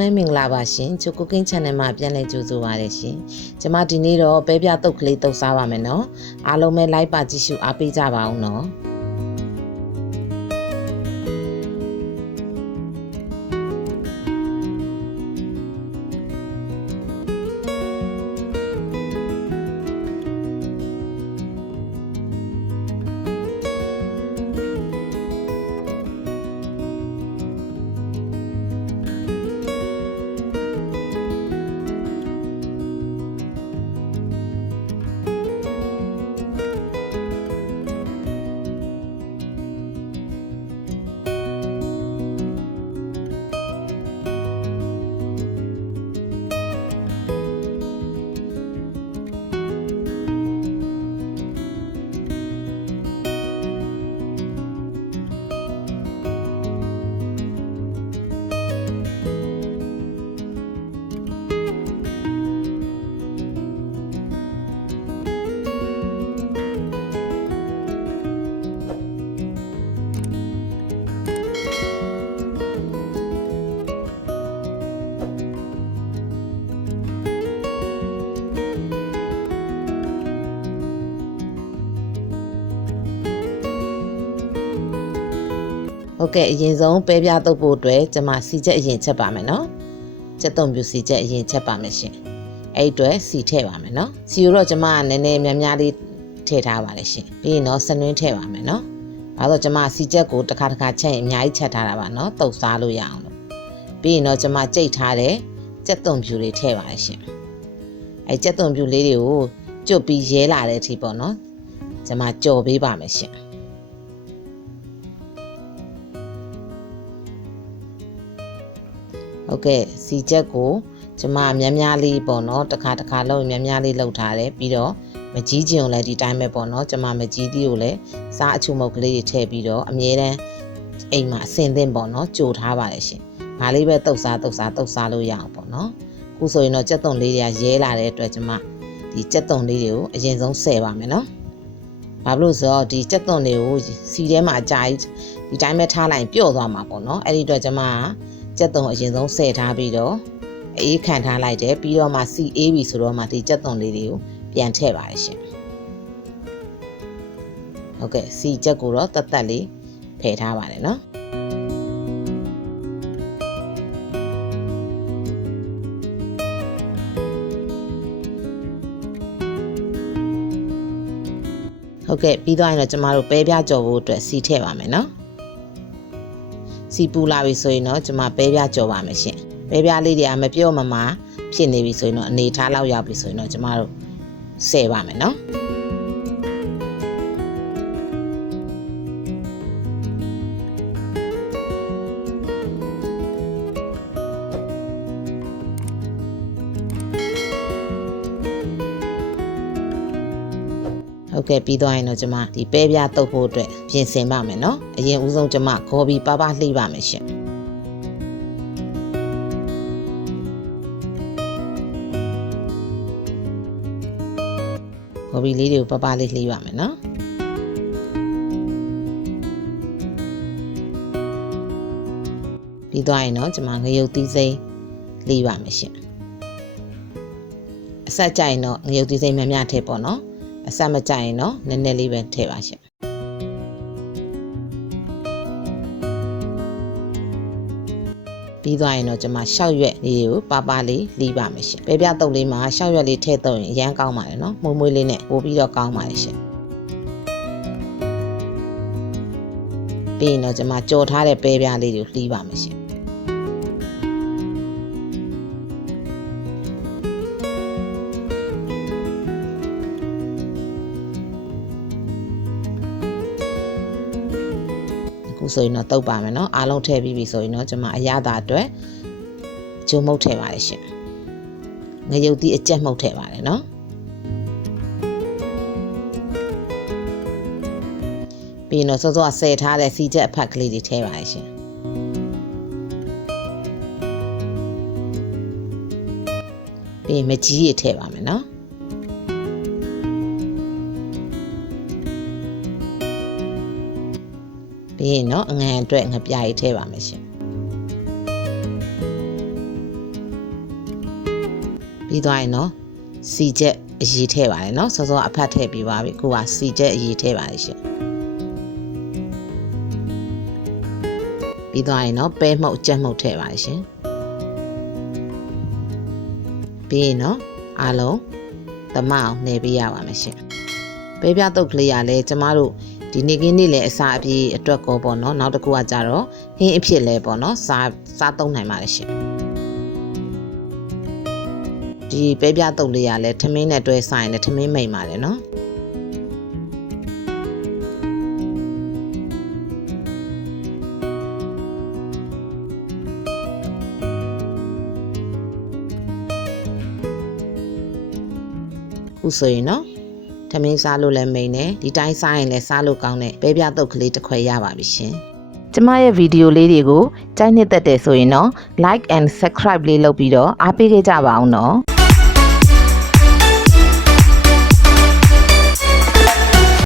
ပဲမင်္ဂလာပါရှင်ချိုကိုကင်း channel မှာပြန်လည်ကြိုဆိုပါရရှင်ကျွန်မဒီနေ့တော့ပဲပြတုတ်ကလေးတုတ်စားပါမယ်နော်အားလုံးပဲ like ပါကြည့်ရှုအားပေးကြပါအောင်နော်ဟုတ်ကဲ့အရင်ဆုံးပဲပြတုပ်ဖို့အတွက်ကျွန်မစီချက်အရင်ချက်ပါမယ်နော်ချက်သုံးပြူစီချက်အရင်ချက်ပါမယ်ရှင်အဲ့အတွက်စီထည့်ပါမယ်နော်စီကိုတော့ကျွန်မကနည်းနည်းများများလေးထည့်ထားပါလေရှင်ပြီးရင်တော့စနွင်းထည့်ပါမယ်နော်ဒါဆိုကျွန်မစီချက်ကိုတစ်ခါချက်ရင်အများကြီးချက်ထားတာပါနော်တုပ်စားလို့ရအောင်လို့ပြီးရင်တော့ကျွန်မကြိတ်ထားတဲ့ချက်သုံးပြူလေးထည့်ပါလေရှင်အဲ့ချက်သုံးပြူလေးတွေကိုကျွတ်ပြီးရဲလာတဲ့အထိပေါ့နော်ကျွန်မကြော်ပေးပါမယ်ရှင်ဟုတ်ကဲ့စီချက်ကိုကျွန်မများများလေးပေါ့နော်တစ်ခါလုံးများများလေးလှုပ်ထားတယ်ပြီးတော့မကြီးချင်ကိုလည်းဒီတိုင်းပဲပေါ့နော်ကျွန်မမကြီးသီးကိုလည်းစားအချုံမုတ်ကလေးတွေထည့်ပြီးတော့အမြဲတမ်းအိမ်မှာအစင်သင့်ပေါ့နော်ကြိုထားပါတယ်ရှင်ဒါလေးပဲတုပ်စားလို့ရအောင်ပေါ့နော်အခုဆိုရင်တော့ကြက်သွန်လေးတွေကရဲလာတဲ့အတွက်ကျွန်မဒီကြက်သွန်လေးတွေကိုအရင်ဆုံးဆယ်ပါမယ်နော်ဘာလို့ဆိုတော့ဒီကြက်သွန်တွေကိုစီထဲမှာအကြာကြီးဒီတိုင်းပဲထားလိုက်ပျော့သွားမှာပေါ့နော်အဲ့ဒီအတွက်ကျွန်မကြက်သွန်အရင်ဆုံးဆယ်ထားပြီးတော့အေးခံထားလိုက်တယ်ပြီးတော့မှစီအေးပြီဆိုတော့မှဒီကြက်သွန်လေးတွေကိုပြန်ထည့်ပါရရှင်ဟုတ်ကဲ့စီကြက်ကိုတော့တက်လေးဖယ်ထားပါတယ်နော်ဟုတ်ကဲ့ပြီးတော့ရင်တော့ကျမတို့ပဲပြကြော်ဖို့အတွက်စီထည့်ပါမယ်နော်စီပူလာပြီဆိုရင်တော့ကျွန်မပဲပြကြော်ပါမယ်ရှင်ပဲပြလေးတွေကမပြော့မမာဖြစ်နေပြီဆိုရင်တော့အနေထားလောက်ရောက်ပြီဆိုရင်တော့ကျွန်မတို့ဆယ်ပါမယ်နော်ဟုတ်ကဲ့ပြီးတော့ရင်တော့ကျွန်မဒီပဲပြတုပ်ဖို့အတွက်ပြင်ဆင်ပါမယ်နော်အရင်ဦးဆုံးကျွန်မဂေါ်ဘီပါလှိပါမယ်ရှင်ဂေါ်ဘီလေးတွေကိုပါလေးလှိပါမယ်နော်ပြီးတော့ရင်တော့ကျွန်မငရုတ်သီးစိမ်းလှိပါမယ်ရှင်အဆက်ကြိုင်တော့ငရုတ်သီးစိမ်းများများထည့်ပေါ့နော်အဆက်မကြိုင်ရင်တော့နည်းနည်းလေးပဲထည့်ပါရှင်ပြီးသွားရင်တော့ကျွန်မရှောက်ရွက်လေးကိုပါလေးလှီးပါမယ်ရှင်ပဲပြတုပ်လေးမှာရှောက်ရွက်လေးထည့်တော့ရင်အရန်ကောင်းပါတယ်နော်မွေးလေးနဲ့ပို့ပြီးတော့ကောင်းပါတယ်ရှင်ပြီးရင်တော့ကျွန်မကြော်ထားတဲ့ပဲပြလေးကိုလှီးပါမယ်ရှင်ဆိုရင်တော့တုပ်ပါမယ်เนาะအားလုံးထည့်ပြီးပြီဆိုရင်တော့ကျွန်မအရသာအတွက်ဂျုံမုတ်ထည့်ပါတယ်ရှင်ငရုတ်သီးအကြက်မှုတ်ထည့်ပါတယ်เนาะပြီးတော့စောစောဆယ်ထားတဲ့စီချက်အဖက်ကလေးတွေထည့်ပါတယ်ရှင်ပြီးမကြီးရထည့်ပါမယ်เนาะပြီးရင်တော့အငံအတွက်ငပြားကြီးထည့်ပါမယ်ရှင် ပြီးသွားရင်နော်စီချက်အရေးထည့်ပါတယ်နော်စောစောအဖတ်ထည့်ပြီးပါပြီခုကစီချက်အရေးထည့်ပါတယ်ရှင်ပြီးသွားရင်နော်ပဲမှုတ်ကြက်မှုတ်ထည့်ပါတယ်ရှင်ပြီးရင်နော်အားလုံးသမအောင်နှည့်ပေးရပါမယ်ရှင်ပဲပြတုတ်ကလေးရလဲကျမတို့ဒီနေ့ကင်းနေ့လည်းအစာအပြည့်အတွက်ကောပေါ့နော်နောက်တစ်ခုကကြတော့ဟင်းအဖြစ်လဲပေါ့နော်စားသုံးနိုင်ပါတယ်ရှင်ဒီပဲပြတုတ်လေးရလဲထမင်းနဲ့တွဲစားရင်လည်းထမင်းမိန်ပါတယ်နော်ခုဆိုရင်နော်ထမင်းစားလို့လည်းမိန်တယ်ဒီတိုင်းစားရင်လည်းစားလို့ကောင်းတဲ့ပဲပြတုတ်ကလေးတစ်ခွဲရပါပြီရှင်ကျမရဲ့ဗီဒီယိုလေးတွေကိုကြိုက်နှစ်သက်တယ်ဆိုရင်တော့ like and subscribe လေးလုပ်ပြီးတော့အားပေးခဲ့ကြပါအောင်နော်